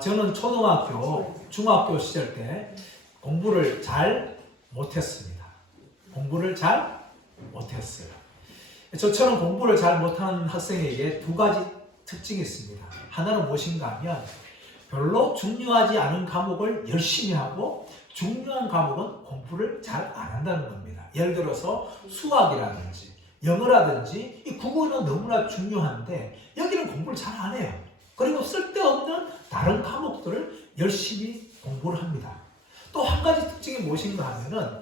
저는 초등학교, 중학교 시절 때 공부를 잘 못했습니다. 공부를 잘 못했어요. 저처럼 공부를 잘 못하는 학생에게 두 가지 특징이 있습니다. 하나는 무엇인가 하면 별로 중요하지 않은 과목을 열심히 하고 중요한 과목은 공부를 잘 안 한다는 겁니다. 예를 들어서 수학이라든지 영어라든지 이 국어는 너무나 중요한데 여기는 공부를 잘 안 해요. 그리고 쓸데없는 다른 과목들을 열심히 공부를 합니다. 또 한 가지 특징이 무엇인가 하면은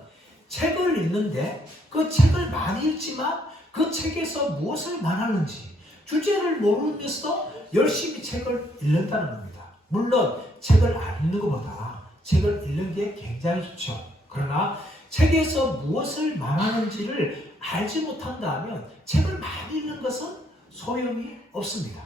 책을 읽는데 그 책을 많이 읽지만 그 책에서 무엇을 말하는지 주제를 모르면서 열심히 책을 읽는다는 겁니다. 물론 책을 안 읽는 것보다 책을 읽는 게 굉장히 좋죠. 그러나 책에서 무엇을 말하는지를 알지 못한다면 책을 많이 읽는 것은 소용이 없습니다.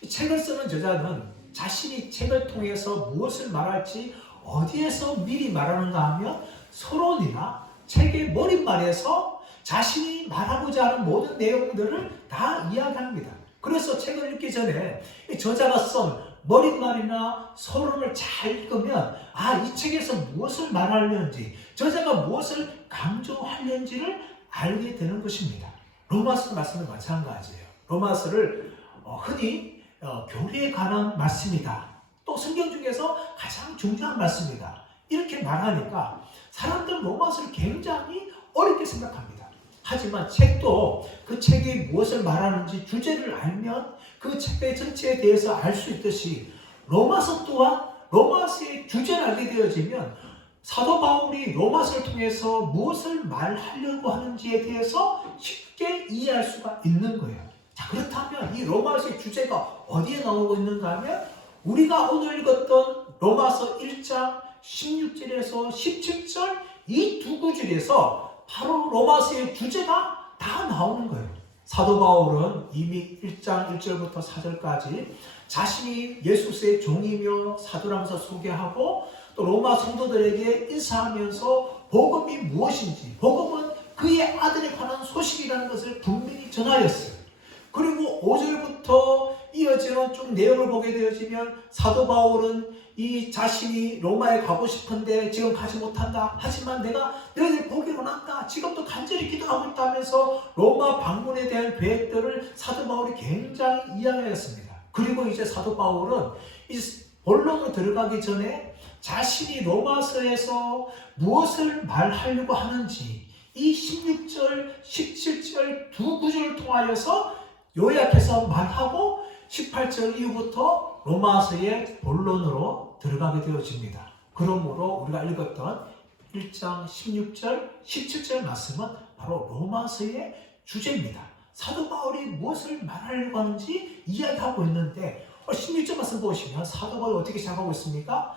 이 책을 쓰는 저자는 자신이 책을 통해서 무엇을 말할지 어디에서 미리 말하는가 하면 서론이나 책의 머릿말에서 자신이 말하고자 하는 모든 내용들을 다 이야기합니다. 그래서 책을 읽기 전에 저자가 쓴 머릿말이나 서론을 잘 읽으면 이 책에서 무엇을 말하려는지 저자가 무엇을 강조하려는지를 알게 되는 것입니다. 로마서 말씀도 마찬가지예요. 로마서를 흔히 교리에 관한 말씀이다. 또 성경 중에서 가장 중요한 말씀이다. 이렇게 말하니까 사람들은 로마서를 굉장히 어렵게 생각합니다. 하지만 책도 그 책이 무엇을 말하는지 주제를 알면 그 책의 전체에 대해서 알 수 있듯이 로마서 또한 로마서의 주제를 알게 되어지면 사도 바울이 로마서를 통해서 무엇을 말하려고 하는지에 대해서 쉽게 이해할 수가 있는 거예요. 자, 그렇다면 이 로마서의 주제가 어디에 나오고 있는가 하면 우리가 오늘 읽었던 로마서 1장 16절에서 17절 이 두 구절에서 바로 로마서의 주제가 다 나오는 거예요. 사도 바울은 이미 1장 1절부터 4절까지 자신이 예수의 종이며 사도라면서 소개하고 또 로마 성도들에게 인사하면서 복음이 무엇인지, 복음은 그의 아들에 관한 소식이라는 것을 분명히 전하였어요. 그리고 5절부터 이어지는 쭉 내용을 보게 되어지면 사도 바울은 이 자신이 로마에 가고 싶은데 지금 가지 못한다. 하지만 내가 너희들 보기로 원한다. 지금도 간절히 기도하고 있다면서 로마 방문에 대한 계획들을 사도 바울이 굉장히 이야기했습니다. 그리고 이제 사도 바울은 이 본론으로 들어가기 전에 자신이 로마서에서 무엇을 말하려고 하는지 이 16절, 17절 두 구절을 통하여서 요약해서 말하고 18절 이후부터 로마서의 본론으로 들어가게 되어집니다. 그러므로 우리가 읽었던 1장 16절, 17절 말씀은 바로 로마서의 주제입니다. 사도 바울이 무엇을 말하려고 하는지 이야기하고 있는데 16절 말씀 보시면 사도 바울이 어떻게 시작하고 있습니까?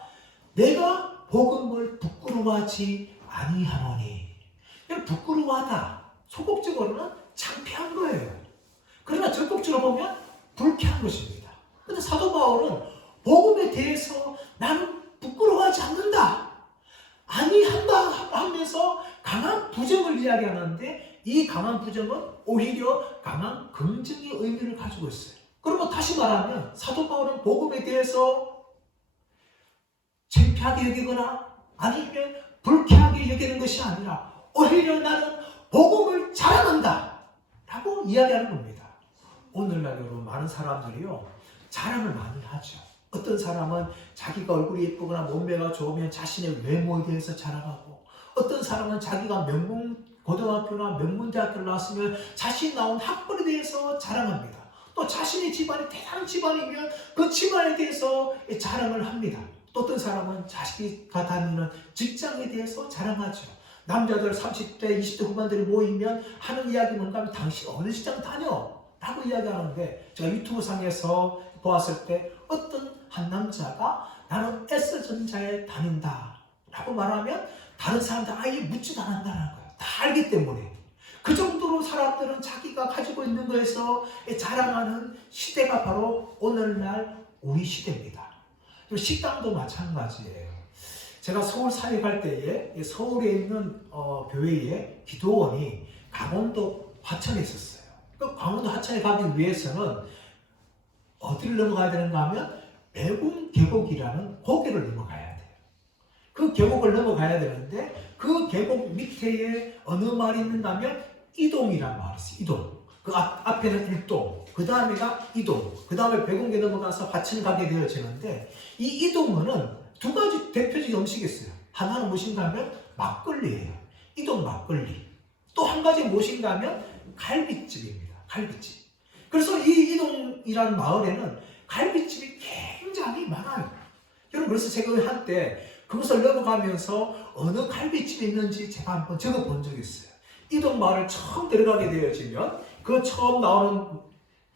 내가 복음을 부끄러워하지 아니하노니. 부끄러워하다. 소극적으로는 창피한 거예요. 그러나 적극적으로 보면 불쾌한 것입니다. 그런데 사도 바울은 복음에 대해서 나는 부끄러워하지 않는다. 아니한다 하면서 강한 부정을 이야기하는데 이 강한 부정은 오히려 강한 긍정의 의미를 가지고 있어요. 그러면 다시 말하면 사도 바울은 복음에 대해서 창피하게 여기거나 아니면 불쾌하게 여기는 것이 아니라 오히려 나는 복음을 자랑한다 라고 이야기하는 겁니다. 오늘날 여러분 많은 사람들이요 자랑을 많이 하죠. 어떤 사람은 자기가 얼굴이 예쁘거나 몸매가 좋으면 자신의 외모에 대해서 자랑하고 어떤 사람은 자기가 명문고등학교나 명문대학교를 나왔으면 자신이 나온 학벌에 대해서 자랑합니다. 또 자신의 집안이 대단한 집안이면 그 집안에 대해서 자랑을 합니다. 또 어떤 사람은 자기가 다니는 직장에 대해서 자랑하죠. 남자들 30대, 20대 후반들이 모이면 하는 이야기 뭔가 하면 당신 어느 직장 다녀? 라고 이야기하는데 제가 유튜브 상에서 보았을 때 어떤 한 남자가 나는 S전자에 다닌다 라고 말하면 다른 사람들 아예 묻지도 않는다는 거예요. 다 알기 때문에. 그 정도로 사람들은 자기가 가지고 있는 거에서 자랑하는 시대가 바로 오늘날 우리 시대입니다. 식당도 마찬가지예요. 제가 서울 사역할 때에 서울에 있는 교회에 기도원이 강원도 화천에 있었어요. 그 강원도 화천에 가기 위해서는 어디를 넘어가야 되는가 하면 배군 계곡이라는 고개를 넘어가야 돼요. 그 계곡을 넘어가야 되는데 그 계곡 밑에 어느 마을이 있는가 하면 이동이라는 마을이 있어요. 이동. 그 앞에는 일동, 그 다음에가 이동, 그 다음에 배군계 넘어가서 화천 가게 되어지는데 이 이동은 두 가지 대표적인 음식이 있어요. 하나는 무엇인가 하면 막걸리예요. 이동 막걸리. 또 한 가지 무엇인가 하면 갈비집입니다. 갈비집. 그래서 이 이동이라는 마을에는 갈비집이 굉장히 많아요. 여러분, 그래서 제가 한때 그것을 넘어가면서 어느 갈비집이 있는지 제가 한번 적어본 적이 있어요. 이동 마을을 처음 들어가게 되어지면 그 처음 나오는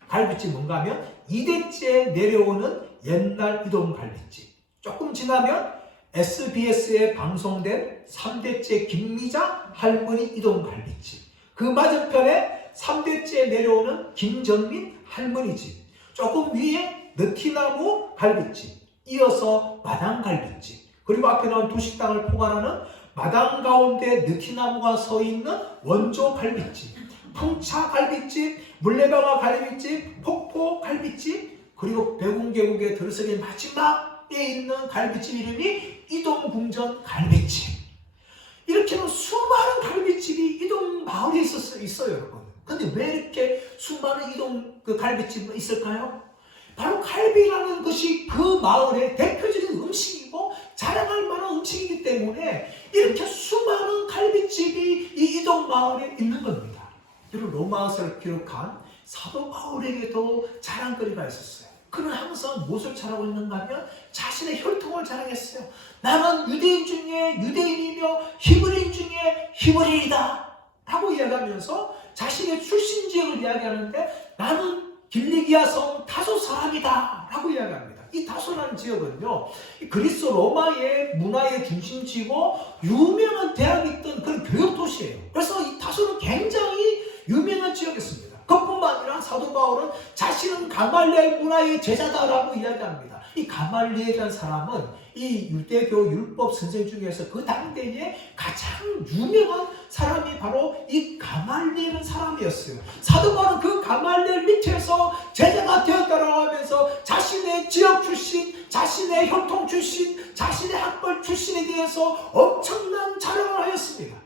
갈비집 뭔가 하면 2대째 내려오는 옛날 이동 갈비집. 조금 지나면 SBS에 방송된 3대째 김미자 할머니 이동 갈비집. 그 맞은편에 3대째 내려오는 김정민 할머니 집. 조금 위에 느티나무 갈비집. 이어서 마당 갈비집. 그리고 앞에 나온 두 식당을 포괄하는 마당 가운데 느티나무가 서 있는 원조 갈비집. 풍차 갈비집, 물레방아 갈비집, 폭포 갈비집, 그리고 배군계곡에 들어서기 마지막에 있는 갈비집 이름이 이동궁전 갈비집. 이렇게는 수많은 갈비집이 이동 마을에 있어요, 여러분. 근데 왜 이렇게 수많은 이동 갈비집이 있을까요? 바로 갈비라는 것이 그 마을의 대표적인 음식이고 자랑할 만한 음식이기 때문에 이렇게 수많은 갈비집이 이 이동 마을에 있는 겁니다. 여러분, 로마서를 기록한 사도 바울에게도 자랑거리가 있었어요. 그는 항상 무엇을 자랑하고 있는가 하면 자신의 혈통을 자랑했어요. 나는 유대인 중에 유대인이며 히브리인 중에 히브리인이다 라고 이야기하면서 자신의 출신 지역을 이야기하는데 나는 길리기아성 다소 사람이다 라고 이야기합니다. 이 다소라는 지역은요, 그리스 로마의 문화의 중심지고 유명한 대학이 있던 그런 교육도시예요. 그래서 이 다소는 굉장히 유명한 지역이었습니다. 그뿐만 아니라 사도 바울은 자신은 가말리엘 문화의 제자다라고 이야기합니다. 이 가말리엘이라는 사람은 이 유대교 율법 선생 중에서 그 당대에 가장 유명한 사람이 바로 이 가말리엘이라는 사람이었어요. 사도 바울은 그 가말리엘 밑에서 제자가 되었다라고 하면서 자신의 지역 출신, 자신의 혈통 출신, 자신의 학벌 출신에 대해서 엄청난 자랑을 하였습니다.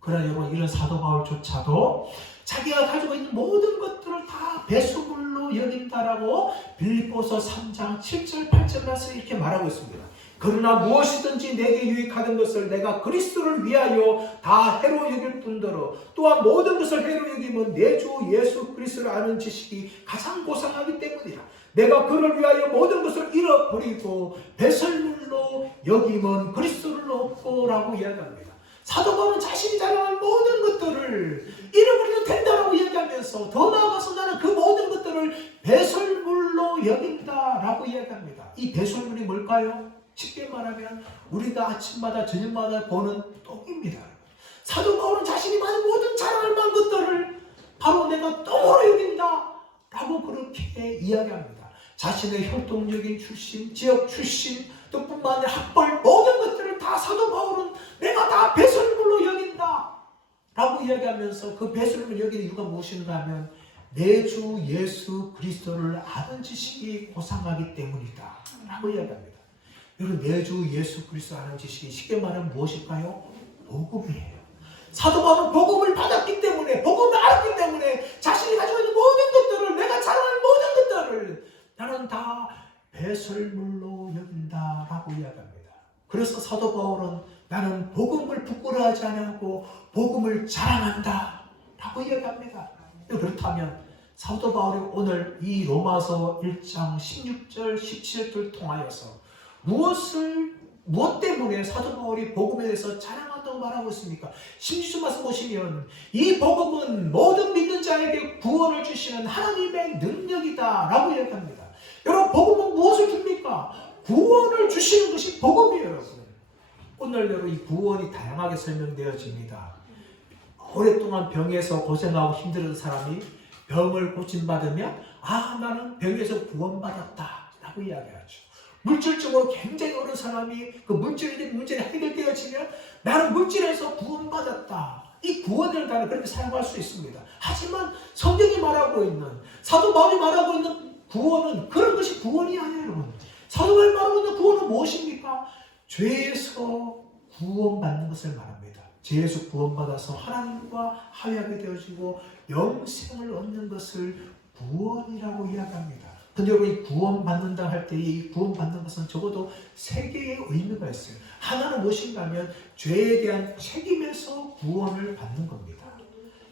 그러나 여러분, 이런 사도 바울조차도 자기가 가지고 있는 모든 것들을 다 배수물로 여긴다라고 빌립보서 3장 7절 8절에서 이렇게 말하고 있습니다. 그러나 무엇이든지 내게 유익하던 것을 내가 그리스도를 위하여 다 해로 여길 뿐더러 또한 모든 것을 해로 여기면 내 주 예수 그리스도를 아는 지식이 가장 고상하기 때문이라. 내가 그를 위하여 모든 것을 잃어버리고 배설물로 여기면 그리스도를 얻고 라고 이야기합니다. 사도 바울은 자신이 자랑할 모든 것들을 잃어버려도 된다라고 이야기하면서 더 나아가서 나는 그 모든 것들을 배설물로 여긴다라고 이야기합니다. 이 배설물이 뭘까요? 쉽게 말하면 우리가 아침마다 저녁마다 보는 똥입니다. 사도 바울은 자신이 많은 모든 자랑할 만한 것들을 바로 내가 똥으로 여긴다라고 그렇게 이야기합니다. 자신의 혈통적인 출신, 지역 출신, 또 뿐만 아니라 학벌 모든 것들을 다 사도 바울은 내가 다 배설물로 여긴다 라고 이야기하면서 그 배설물을 여기는 이유가 무엇인가 하면 내 주 예수 그리스도를 아는 지식이 고상하기 때문이다 라고 이야기합니다. 여러분, 내 주 예수 그리스도 아는 지식이 쉽게 말하면 무엇일까요? 복음이에요. 사도 바울은 복음을 받았기 때문에, 복음을 알았기 때문에 자신이 가지고 있는 모든 것들을, 내가 자랑할 모든 것들을 나는 다 배설물로 여긴다라고 이야기합니다. 그래서 사도 바울은 나는 복음을 부끄러워하지 않고 복음을 자랑한다 라고 이야기합니다. 그렇다면 사도 바울이 오늘 이 로마서 1장 16절 17절을 통하여서 무엇 때문에 사도 바울이 복음에 대해서 자랑한다고 말하고 있습니까? 16절 말씀 보시면 이 복음은 모든 믿는 자에게 구원을 주시는 하나님의 능력이다 라고 이야기합니다. 여러분, 복음은 무엇을 줍니까? 구원을 주시는 것이 복음이에요, 여러분. 오늘 여러분, 이 구원이 다양하게 설명되어집니다. 오랫동안 병에서 고생하고 힘들었던 사람이 병을 고침받으면 나는 병에서 구원받았다 라고 이야기하죠. 물질적으로 굉장히 어려운 사람이 그 물질의 문제가 해결되어지면 나는 물질에서 구원받았다. 이 구원이라는 단어를 그렇게 사용할 수 있습니다. 하지만 성경이 말하고 있는, 사도 바울이 말하고 있는 구원은 그런 것이 구원이 아니에요, 여러분. 사도 바울이 말하고 있는 구원은 무엇입니까? 죄에서 구원받는 것을 말합니다. 죄에서 구원받아서 하나님과 화해하게 되어지고 영생을 얻는 것을 구원이라고 이야기합니다. 근데 여러분, 구원받는다 할 때 이 구원받는 것은 적어도 세 개의 의미가 있어요. 하나는 무엇인가 하면 죄에 대한 책임에서 구원을 받는 겁니다.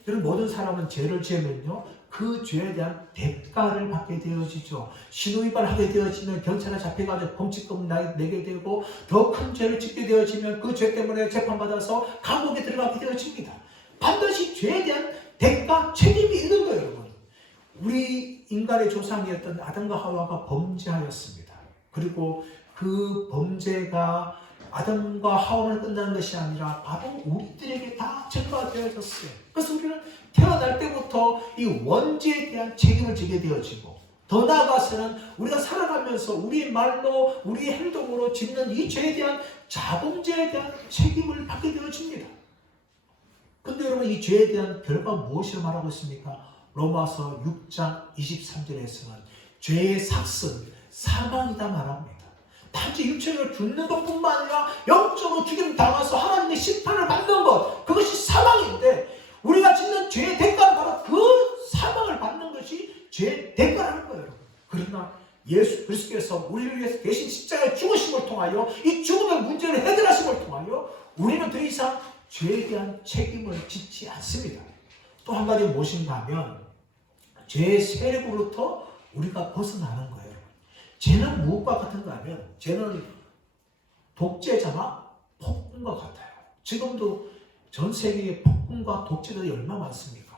여러분, 모든 사람은 죄를 지으면요, 그 죄에 대한 대가를 받게 되어지죠. 신호위반을 하게 되어지면 경찰에 잡혀가지고 범칙금 내게 되고, 더 큰 죄를 짓게 되어지면 그 죄 때문에 재판받아서 감옥에 들어가게 되어집니다. 반드시 죄에 대한 대가, 책임이 있는 거예요, 여러분. 우리 인간의 조상이었던 아담과 하와가 범죄하였습니다. 그리고 그 범죄가 아담과 하와만 끝나는 것이 아니라 바로 우리들에게 다 전가되어졌어요. 그래서 우리는 태어날 때부터 이 원죄에 대한 책임을 지게 되어지고, 더 나아가서는 우리가 살아가면서 우리의 말로, 우리의 행동으로 짓는 이 죄에 대한 자범죄에 대한 책임을 받게 되어집니다. 근데 여러분, 이 죄에 대한 결과가 무엇을 말하고 있습니까? 로마서 6장 23절에서는 죄의 삭은 사망이다 말합니다. 단지 육체적으로 죽는 것뿐만 아니라 영적으로 죽임 당해서 하나님의 심판을 받는 것, 그것이 사망인데, 우리가 짓는 죄의 대가는 바로 그 사망을 받는 것이 죄의 대가라는 거예요. 그러나 예수 그리스도께서 우리를 위해서 대신 십자가에 죽으심을 통하여 이 죽음의 문제를 해결하심을 통하여 우리는 더 이상 죄에 대한 책임을 짓지 않습니다. 또 한 가지 무엇인가 하면 죄의 세력으로부터 우리가 벗어나는 거예요. 죄는 무엇과 같은가 하면, 죄는 독재자나 폭군과 같아요. 지금도 전 세계에 폭군과 독재자들이 얼마나 많습니까?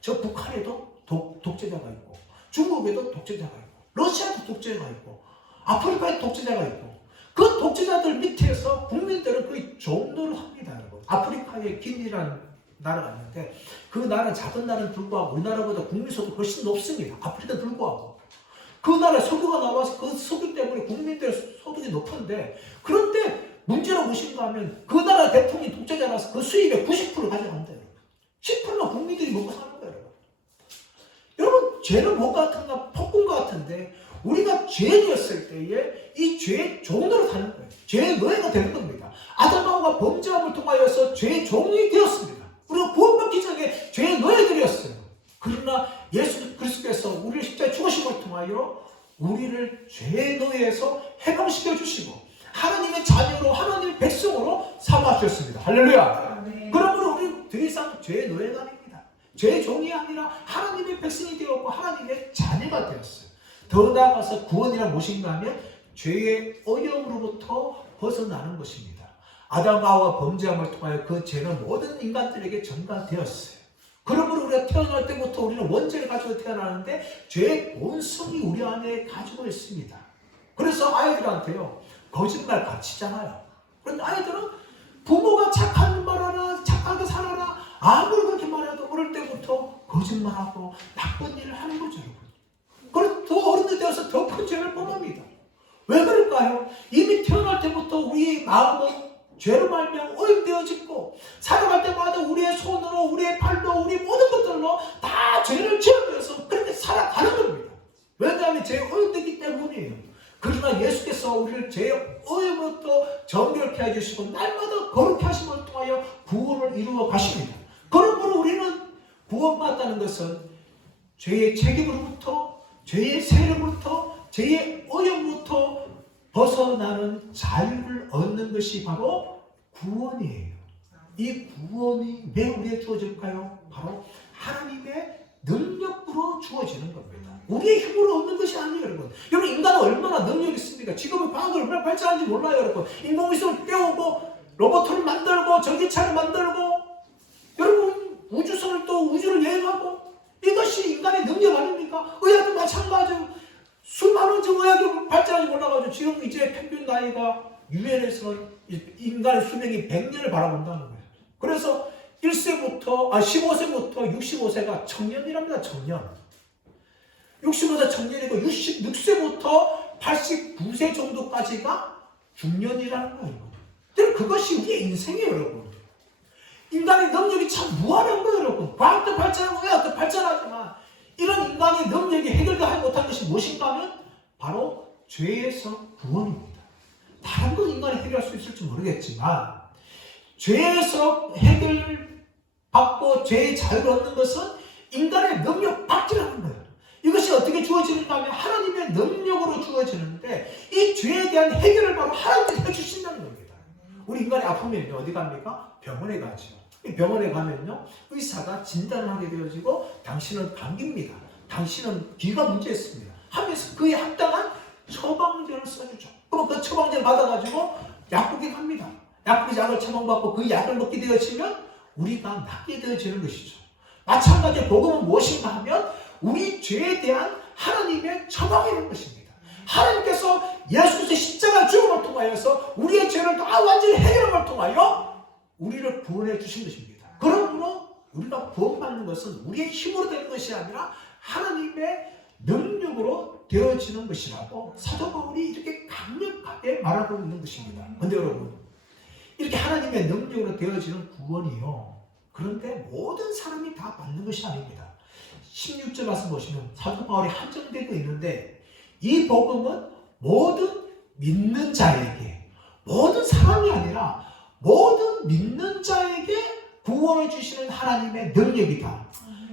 저 북한에도 독재자가 있고, 중국에도 독재자가 있고, 러시아도 독재자가 있고, 아프리카에 독재자가 있고, 그 독재자들 밑에서 국민들은 거의 종노를 합니다, 여러분. 아프리카에 기니라는 나라가 있는데, 그 나라는 작은 나라는 불구하고 우리나라보다 국민소득이 훨씬 높습니다. 아프리카는 불구하고. 그 나라에 석유가 나와서 그 석유 때문에 국민들의 소득이 높은데, 그런데 문제가 무엇인가 하면 그 나라 대통령이 독재자라서 그 수입의 90% 가져간대요. 10%만 국민들이 먹고 사는 거예요. 여러분, 죄는 뭐가 같은가? 폭군과 같은데, 우리가 죄인이었을 때에 이 죄의 종으로 사는 거예요. 죄의 노예가 되는 겁니다. 아담과 범죄함을 통하여서 죄의 종이 되었습니다. 우리가 구원받기 전에 죄의 노예들이었어요. 그러나 예수 그리스도께서 우리를 십자가에 죽으심을 통하여 우리를 죄의 노예에서 해방시켜 주시고 하나님의 자녀로, 하나님의 백성으로 삼아주셨습니다. 할렐루야. 네. 그러므로 우리는 더 이상 죄의 노예가 아닙니다. 죄의 종이 아니라 하나님의 백성이 되었고 하나님의 자녀가 되었어요. 더 나아가서 구원이란 무엇인가 하면 죄의 어려움으로부터 벗어나는 것입니다. 아담과 하와가 범죄함을 통하여 그 죄는 모든 인간들에게 전가되었어요. 그러므로 우리가 태어날 때부터 우리는 원죄를 가지고 태어나는데 죄의 본성이 우리 안에 가지고 있습니다. 그래서 아이들한테요, 거짓말 가르치잖아요. 그런데 아이들은 부모가 착한 말하라, 착하게 살아라, 아무리 그렇게 말해도 어릴 때부터 거짓말하고 나쁜 일을 하는 거죠. 그래서 더 어른이 되어서 더 큰 죄를 범합니다. 왜 그럴까요? 이미 태어날 때부터 우리의 마음은 죄로 말미암아 오염되어지고, 살아갈 때마다 우리의 손으로, 우리의 발로, 우리 모든 것들로 다 죄를 지으면서 그렇게 살아가는 겁니다. 왜냐하면 죄에 오염되기 때문이에요. 그러나 예수께서 우리를 죄의 오염으로부터 정결케 해주시고 날마다 거룩케 하심을 통하여 구원을 이루어 가십니다. 그러므로 우리는 구원받았다는 것은 죄의 책임으로부터, 죄의 세력으로부터, 죄의 오염으로부터 벗어나는 자유를 얻는 것이 바로 구원이에요. 이 구원이 왜 우리에게 주어질까요? 바로 하나님의 능력으로 주어지는 겁니다. 우리의 힘으로 얻는 것이 아니에요, 여러분. 여러분, 인간은 얼마나 능력이 있습니까? 지금은 과학을 얼마나 발전하는지 몰라요, 여러분. 인공위성을 떼우고, 로봇을 만들고, 전기차를 만들고, 여러분, 우주선을 또 우주를 여행하고, 이것이 인간의 능력 아닙니까? 의학도 마찬가지고, 수많은 의학이 발전하지 몰라가지고 지금 이제 평균 나이가 유엔에서는 인간의 수명이 100년을 바라본다는 거예요. 그래서 15세부터 65세가 청년이랍니다. 청년. 65세 청년이고 66세부터 89세 정도까지가 중년이라는 거예요. 그것이 우리의 인생이에요, 여러분. 인간의 능력이 참 무한한 거예요, 여러분. 과학도 발전하고 의학도 발전하지만 이런 인간의 능력이 해결하지 못한 것이 무엇인가 하면 바로 죄에서 구원입니다. 다른 건 인간이 해결할 수 있을지 모르겠지만 죄에서 해결받고 죄의 자유를 얻는 것은 인간의 능력 밖이라는 거예요. 이것이 어떻게 주어지는가 하면 하나님의 능력으로 주어지는데 이 죄에 대한 해결을 바로 하나님이 해주신다는 겁니다. 우리 인간의 아프면요 어디 갑니까? 병원에 가죠. 병원에 가면요 의사가 진단을 하게 되어지고 당신은 감기입니다. 당신은 귀가 문제 있습니다. 하면서 그에 합당한 처방전을 써주죠. 그럼 그 처방전을 받아가지고 약국에 갑니다. 약국에 약을 처방받고 그 약을 먹게 되어지면 우리가 낫게 되어지는 것이죠. 마찬가지로 복음은 무엇인가 하면 우리 죄에 대한 하나님의 처방이라는 것입니다. 하나님께서 예수 그리스도의 십자가 죽음을 통하여서 우리의 죄를 다 완전히 해결함을 통하여 우리를 구원해 주신 것입니다. 그러므로 우리가 구원받는 것은 우리의 힘으로 되는 것이 아니라 하나님의 능력으로 되어지는 것이라고 사도 바울이 이렇게 강력하게 말하고 있는 것입니다. 그런데 여러분 이렇게 하나님의 능력으로 되어지는 구원이요 그런데 모든 사람이 다 받는 것이 아닙니다. 16절 말씀 보시면 사도 바울이 한정되고 있는데 이 복음은 모든 믿는 자에게 모든 사람이 아니라 모든 믿는 자에게 구원을 주시는 하나님의 능력이다.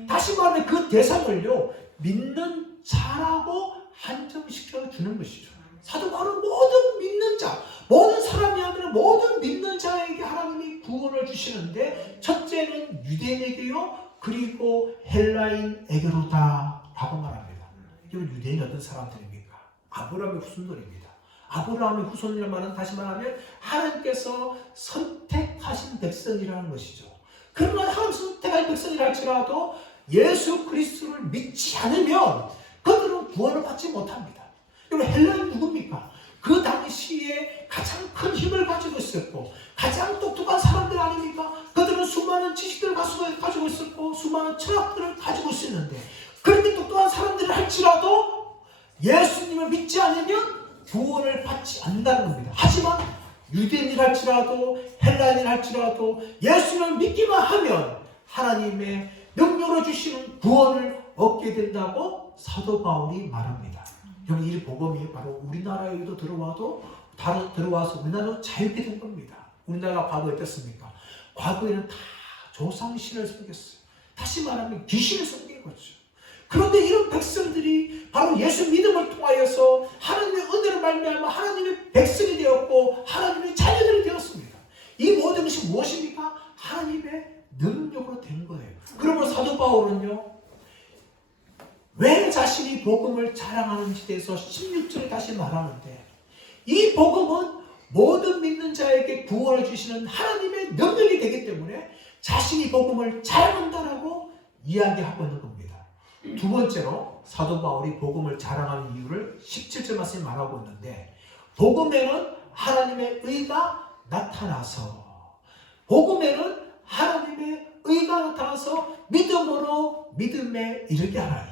다시 말하면 그 대상을요 믿는 자라고 한정시켜 주는 것이죠. 사도 바울은 모든 믿는 자 모든 사람이 아니라 모든 믿는 자에게 하나님이 구원을 주시는데 첫째는 유대인에게요 그리고 헬라인에게로다 라고 말합니다. 이건 유대인이 어떤 사람들입니까? 아브라함의 후손들입니다. 아브라함의 후손이라는 말은 다시 말하면 하나님께서 선택하신 백성이라는 것이죠. 그러나 하나님 선택하신 백성이라 할지라도 예수 그리스도를 믿지 않으면 그들은 구원을 받지 못합니다. 여러분 헬라인 누굽니까? 그 당시에 가장 큰 힘을 가지고 있었고 가장 똑똑한 사람들 아닙니까? 그들은 수많은 지식들을 가지고 있었고 수많은 철학들을 가지고 있었는데 그렇게 똑똑한 사람들을 할지라도 예수님을 믿지 않으면 구원을 받지 않는다는 겁니다. 하지만 유대인이 할지라도 헬라인이 할지라도 예수님을 믿기만 하면 하나님의 능력으로 주시는 구원을 얻게 된다고 사도 바울이 말합니다. 여러분 이 복음이 바로 우리나라에도 들어와서 우리나라도 자유롭게 된 겁니다. 우리나라가 과거에 어땠습니까? 과거에는 다 조상신을 섬겼어요. 다시 말하면 귀신을 섬긴 거죠. 그런데 이런 백성들이 바로 예수 믿음을 통하여서 하나님의 은혜를 말미암아 하나님의 백성이 되었고 하나님의 자녀들이 되었습니다. 이 모든 것이 무엇입니까? 하나님의 능력으로 된 거예요. 그러므로 사도 바울은요 왜 자신이 복음을 자랑하는지에 대해서 16절에 다시 말하는데 이 복음은 모든 믿는 자에게 구원을 주시는 하나님의 능력이 되기 때문에 자신이 복음을 자랑한다라고 이야기하고 있는 겁니다. 두 번째로 사도 바울이 복음을 자랑하는 이유를 17절 말씀에 말하고 있는데 복음에는 하나님의 의가 나타나서 복음에는 하나님의 의가 나타나서 믿음으로 믿음에 이르게 하나니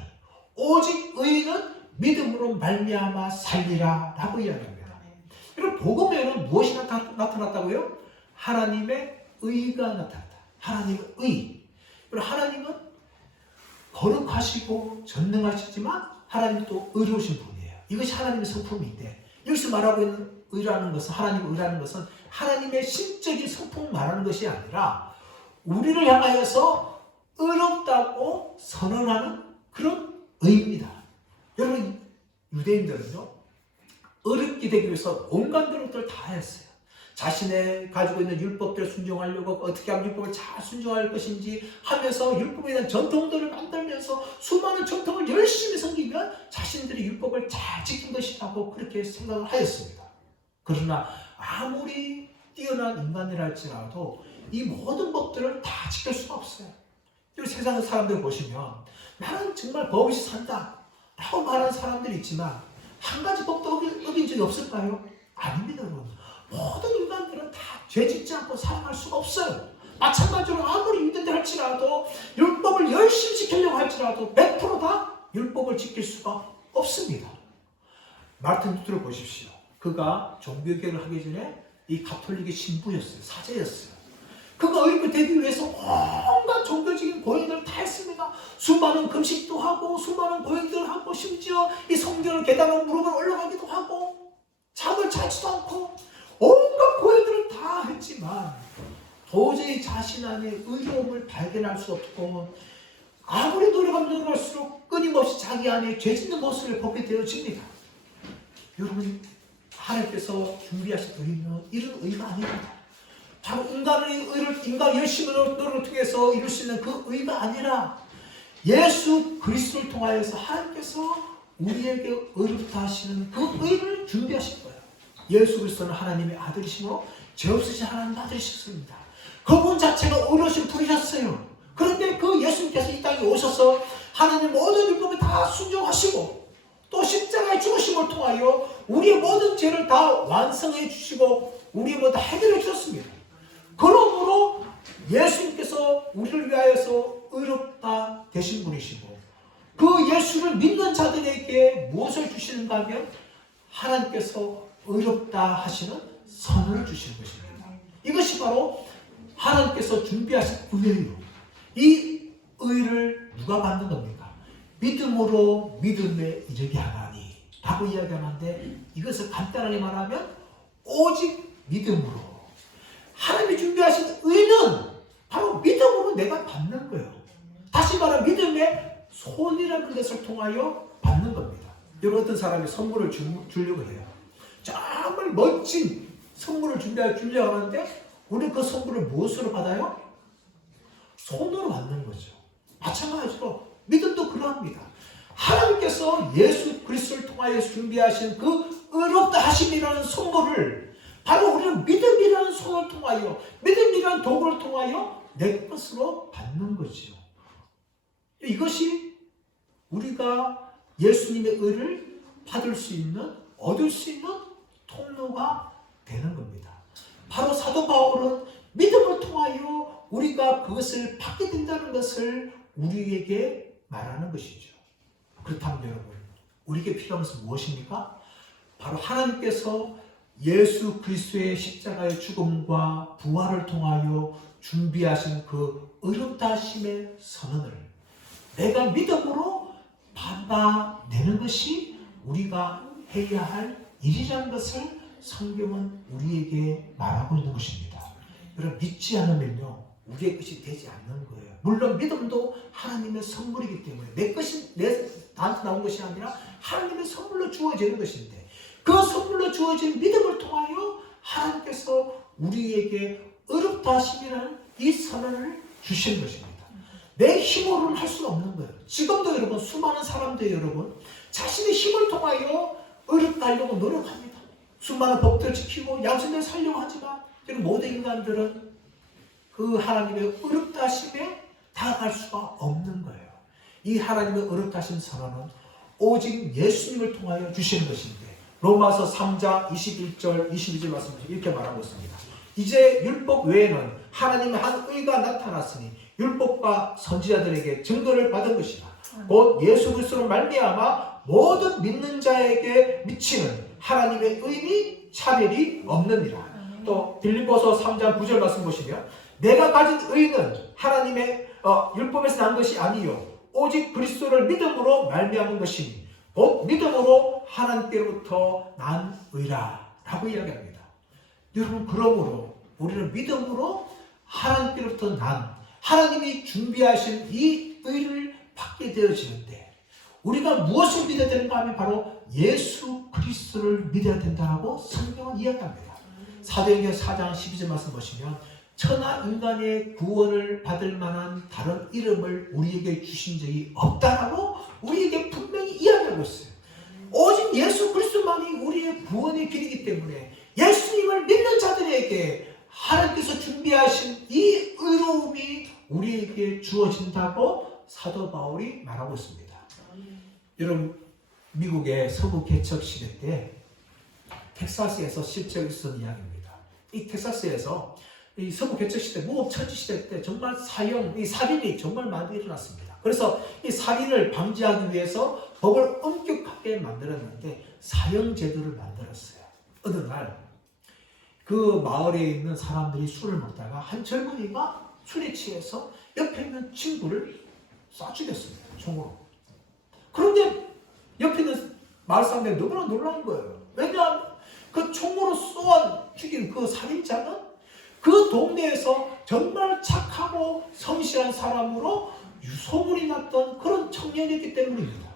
오직 의인은 믿음으로 말미암아 살리라 라고 이야기합니다. 여러분 복음에는 무엇이 나타났다고요? 하나님의 의가 나타났다. 하나님의 의. 하나님은 거룩하시고 전능하시지만 하나님은 또 의로우신 분이에요. 이것이 하나님의 성품인데 여기서 말하고 있는 의라는 것은 하나님의 의라는 것은 하나님의 신적인 성품을 말하는 것이 아니라 우리를 향하여서 의롭다고 선언하는 그런 의입니다. 여러분 유대인들은요 의롭게 되기 위해서 온갖 노력들을 다 했어요. 자신의 가지고 있는 율법들을 순종하려고 어떻게 하면 율법을 잘 순종할 것인지 하면서 율법에 대한 전통들을 만들면서 수많은 전통을 열심히 섬기면 자신들이 율법을 잘 지킨 것이라고 그렇게 생각을 하였습니다. 그러나 아무리 뛰어난 인간이라 할지라도 이 모든 법들을 다 지킬 수가 없어요. 세상 사람들 보시면 나는 정말 법 없이 산다 라고 말하는 사람들이 있지만 한 가지 법도 어긴 적이 없을까요? 아닙니다. 여러분. 모든 인간들은 다 죄 짓지 않고 살아갈 수가 없어요. 마찬가지로 아무리 유대인들 할지라도 율법을 열심히 지키려고 할지라도 100%다 율법을 지킬 수가 없습니다. 마르틴 루터를 보십시오. 그가 종교개혁을 하기 전에 이 가톨릭의 신부였어요. 사제였어요. 그가 의롭게 되기 위해서 온갖 종교적인 고행을 다 했습니다. 했습니다. 수많은 금식도 하고 수많은 고행들을 하고 심지어 이 성전을 계단으로 무릎을 올라가기도 하고 잠을 자지도 않고 온갖 고행들을 다 했지만 도저히 자신 안에 의로움을 발견할 수 없고 아무리 노력하면 노력할수록 끊임없이 자기 안에 죄 짓는 모습을 보게 되어집니다. 여러분, 하나님께서 준비하신 의는 이런 의가 아닙니다. 바로 인간 열심히 노력을 통해서 이룰 수 있는 그 의가 아니라 예수 그리스도를 통하여서 하나님께서 우리에게 의롭다 하시는 그 의를 준비하신 거예요. 예수 그리스도는 하나님의 아들이시므로 죄 없으신 하나님 아들이셨습니다. 그분 자체가 의로우신 분이셨어요. 그런데 그 예수님께서 이 땅에 오셔서 하나님 모든 율법에 다 순종하시고 또 십자가의 죽으심을 통하여 우리의 모든 죄를 다 완성해 주시고 우리의 모든 다 해결해 주셨습니다. 그러므로 예수님께서 우리를 위하여서 의롭다 되신 분이시고 그 예수를 믿는 자들에게 무엇을 주시는가 하면 하나님께서 의롭다 하시는 선을 주시는 것입니다. 이것이 바로 하나님께서 준비하신 의예요. 이 의를 누가 받는 겁니까? 믿음으로 믿음에 이르게 하나니 라고 이야기하는데 이것을 간단하게 말하면 오직 믿음으로 하나님이 준비하신 의는 바로 믿음으로 내가 받는 거예요. 다시 말하면 믿음의 손이라는 것을 통하여 받는 겁니다. 여러분, 어떤 사람이 선물을 주려고 해요. 정말 멋진 선물을 주려고 하는데 우리 그 선물을 무엇으로 받아요? 손으로 받는 거죠. 마찬가지로 믿음도 그러합니다. 하나님께서 예수 그리스도를 통하여 준비하신 그 의롭다 하심이라는 선물을 바로 우리는 믿음이라는 손을 통하여 믿음이라는 도구를 통하여 내 것으로 받는 거죠. 이것이 우리가 예수님의 의를 받을 수 있는 얻을 수 있는 통로가 되는 겁니다. 바로 사도 바울은 믿음을 통하여 우리가 그것을 받게 된다는 것을 우리에게 말하는 것이죠. 그렇다면 여러분, 우리에게 필요한 것은 무엇입니까? 바로 하나님께서 예수 그리스도의 십자가의 죽음과 부활을 통하여 준비하신 그 의롭다 하심의 선언을 내가 믿음으로 받아내는 것이 우리가 해야 할 일이라는 것을 성경은 우리에게 말하고 있는 것입니다. 여러분, 믿지 않으면요 우리의 것이 되지 않는 거예요. 물론 믿음도 하나님의 선물이기 때문에 내 것이 나한테 나온 것이 아니라 하나님의 선물로 주어지는 것인데 그 선물로 주어진 믿음을 통하여 하나님께서 우리에게 의롭다 하심이라는 이 선언을 주시는 것입니다. 내 힘으로는 할 수 없는 거예요. 지금도 여러분 수많은 사람들 여러분 자신의 힘을 통하여 의롭다 하려고 노력합니다. 수많은 법들을 지키고 양심대로 살려고 하지만 모든 인간들은 그 하나님의 의롭다 하심에 다가갈 수가 없는 거예요. 이 하나님의 의롭다 하심 선언은 오직 예수님을 통하여 주시는 것인데 로마서 3장 21절 22절 말씀을 이렇게 말하고 있습니다. 이제 율법 외에는 하나님의 한 의가 나타났으니 율법과 선지자들에게 증거를 받은 것이다. 곧 예수 그리스도로 말미암아 모든 믿는 자에게 미치는 하나님의 의니 차별이 없느니라. 또 빌립보서 3장 9절 말씀 보시면 내가 가진 의는 하나님의 율법에서 난 것이 아니요 오직 그리스도를 믿음으로 말미암은 것이니 곧 믿음으로 하나님께로부터 난 의라 라고 이야기합니다. 여러분, 그러므로 우리는 믿음으로 하나님께로부터 난 하나님이 준비하신 이 의를 받게 되어지는데 우리가 무엇을 믿어야 되는가 하면 바로 예수 그리스도를 믿어야 된다고 성경은 이야기합니다. 사도행전 4장 12절 말씀 보시면 천하 인간의 구원을 받을 만한 다른 이름을 우리에게 주신 적이 없다라고 우리에게 분명히 이야기하고 있어요. 오직 예수 그리스도만이 우리의 구원의 길이기 때문에 예수님을 믿는 자들에게 하나님께서 준비하신 이 의로움이 우리에게 주어진다고 사도 바울이 말하고 있습니다. 여러분, 미국의 서부 개척 시대 때 텍사스에서 실제로 있었던 이야기입니다. 이 텍사스에서 이 서부 개척 시대, 무법 처지 시대 때 정말 살인이 정말 많이 일어났습니다. 그래서 이 살인을 방지하기 위해서 법을 엄격하게 만들었는데 사형제도를 만들었어요. 어느 날 그 마을에 있는 사람들이 술을 먹다가 한 젊은이가 술에 취해서 옆에 있는 친구를 쏴 죽였습니다. 총으로. 그런데 옆에 있는 마을 사람들이 너무나 놀란 거예요. 왜냐하면 그 총으로 쏘아 죽인 그 살인자는 그 동네에서 정말 착하고 성실한 사람으로 소문이 났던 그런 청년이었기 때문입니다.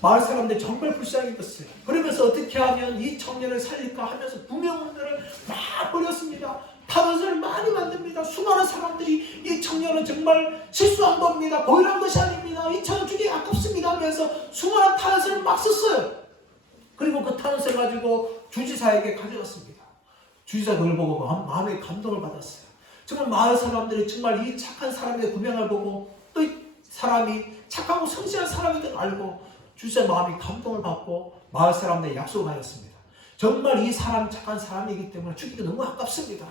마을 사람들이 정말 불쌍했어요. 그러면서 어떻게 하면 이 청년을 살릴까 하면서 구명운동을 막 벌였습니다. 탄원서를 많이 만듭니다. 수많은 사람들이 이 청년은 정말 실수한 겁니다. 고의한 것이 아닙니다. 이 청년 죽이기 아깝습니다 하면서 수많은 탄원서를 막 썼어요. 그리고 그 탄원서를 가지고 주지사에게 가져갔습니다. 주지사 그걸 보고 마음에 감동을 받았어요. 정말 마을 사람들이 정말 이 착한 사람의 구명을 보고 또 이 사람이 착하고 성실한 사람인 줄 알고 주지사 마음이 감동을 받고 마을 사람들이 약속을 하였습니다. 정말 이 사람 착한 사람이기 때문에 죽이기 너무 아깝습니다.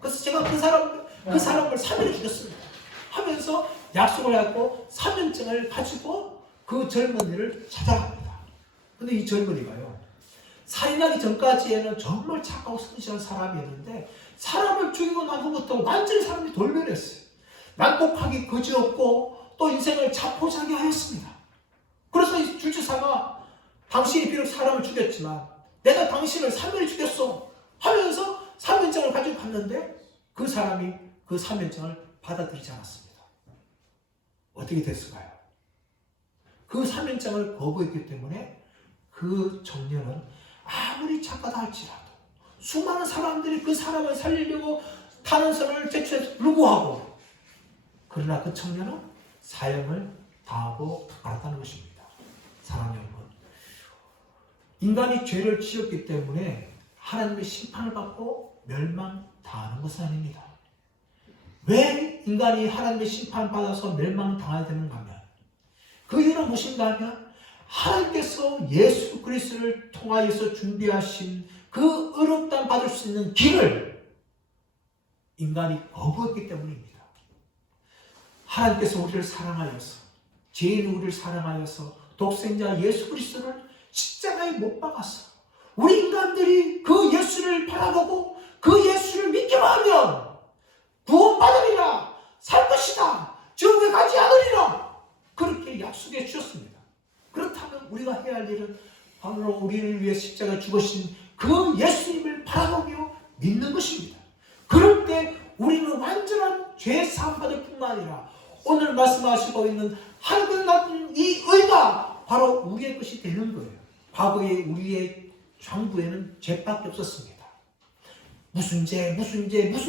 그래서 제가 그 사람을 사면해 주겠습니다 하면서 약속을 하고 사면증을 가지고 그 젊은이를 찾아갑니다. 근데 이 젊은이가요, 살인하기 전까지에는 정말 착하고 성실한 사람이었는데 사람을 죽이고 난 후부터 완전히 사람이 돌변했어요. 난폭하게 거지없고 또 인생을 자포자기하였습니다. 그래서 이 주지사가 당신이 비록 사람을 죽였지만 내가 당신을 사면해 주겠소 하면서 사면증을 가지고 갔는데 그 사람이 그 사면증을 받아들이지 않았습니다. 어떻게 됐을까요? 그 사면증을 거부했기 때문에 그 청년은 아무리 착하다 할지라도 수많은 사람들이 그 사람을 살리려고 탄원서를 제출해서 불구하고 그러나 그 청년은 사형을 당하고 말았다는 것입니다. 사랑하는 여러분, 인간이 죄를 지었기 때문에 하나님의 심판을 받고 멸망당하는 것은 아닙니다. 왜 인간이 하나님의 심판을 받아서 멸망당해야 되는가 하면 그 이유는 무엇인가 하면 하나님께서 예수 그리스도를 통하여서 준비하신 그 의롭다함 받을 수 있는 길을 인간이 거부했기 때문입니다. 하나님께서 우리를 사랑하여서 죄인 우리를 사랑하여서 독생자 예수 그리스도를 십자가에 못 박았어. 우리 인간들이 그 예수를 바라보고 그 예수를 믿기만 하면 구원받으리라, 살 것이다, 지옥에 가지 않으리라 그렇게 약속해 주셨습니다. 그렇다면 우리가 해야 할 일은 바로 우리를 위해 십자가에 죽으신 그 예수님을 바라보며 믿는 것입니다. 그럴 때 우리는 완전한 죄 사함 받을 뿐만 아니라 오늘 말씀하시고 있는 하늘 같은 이 의가 바로 우리의 것이 되는 거예요. 과거에 우리의 장부에는 죄밖에 없었습니다. 무슨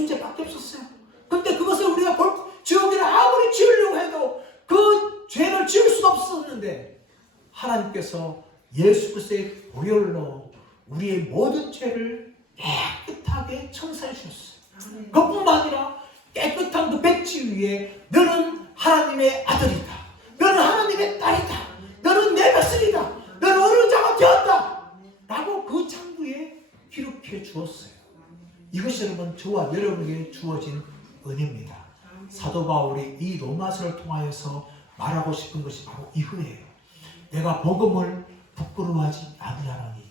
죄밖에 없었어요. 근데 그것을 우리가 지옥에를 아무리 지으려고 해도 그 죄를 지을 수가 없었는데 하나님께서 예수 그리스도의 보혈로 우리의 모든 죄를 깨끗하게 청산해 주셨어요. 그뿐만 아니라 깨끗한 그 백지 위에 너는 하나님의 아들이다, 너는 하나님의 딸이다, 너는 내 백성이다, 너는 어른 자가 되었다 라고 그 장부에 기록해 주었어요. 이것이 여러분 저와 여러분에게 주어진 은혜입니다. 사도 바울이 이 로마서를 통하여서 말하고 싶은 것이 바로 이거예요. 내가 복음을 부끄러워하지 않으라니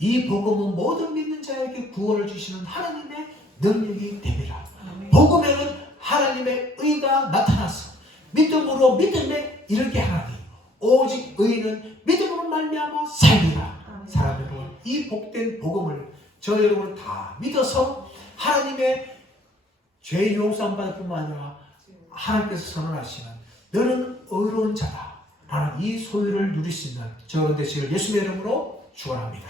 이 복음은 모든 믿는 자에게 구원을 주시는 하나님의 능력이 됨이라. 복음에는 하나님의 의가 나타났어. 믿음으로 믿음에 이르게 하나니 오직 의인은 믿음으로 말미암아 살리라. 사랑하는 여러분, 이 복된 복음을 저 여러분 다 믿어서 하나님의 죄 용서함 받을 뿐만 아니라 하나님께서 선언하시는 너는 의로운 자다 라는 이 소유를 누릴 수 있는 저 여러분 되시길 예수님의 이름으로 축원합니다.